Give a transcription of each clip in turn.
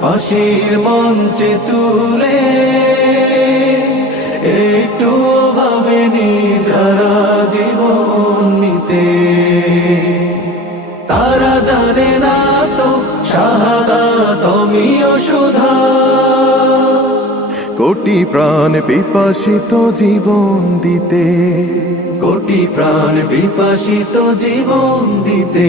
ফাঁসির মঞ্চে তুলে একটু ভাবেনি যারা জীবন নিতে। তারা জানে না তো শাহাদা তুমিও সুধা। কোটি প্রাণ বিপাসিত জীবন দিতে। কোটি প্রাণ বিপাসিত জীবন দিতে।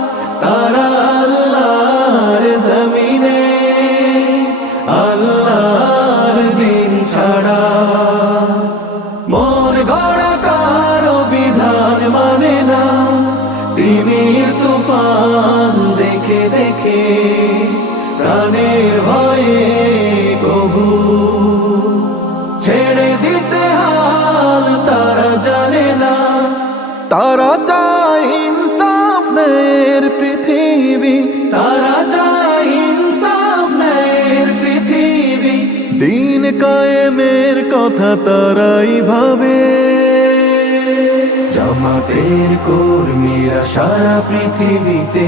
প্রাণের ভয়ে কভু ছেড়ে দিতে হাল তারা জানে না। তারা চায় ইনসাফ নের পৃথিবী। তারা চায় ইনসাফ নের পৃথিবী। দিন কায়েমের কথা তারাই ভাবে। জামাতের কর্মীরা সারা পৃথিবীতে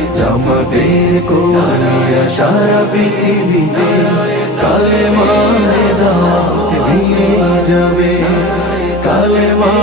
কর্মীরা সারা পৃথিবীতে কালে মারে দাও দিয়ে যাবে। কালে মা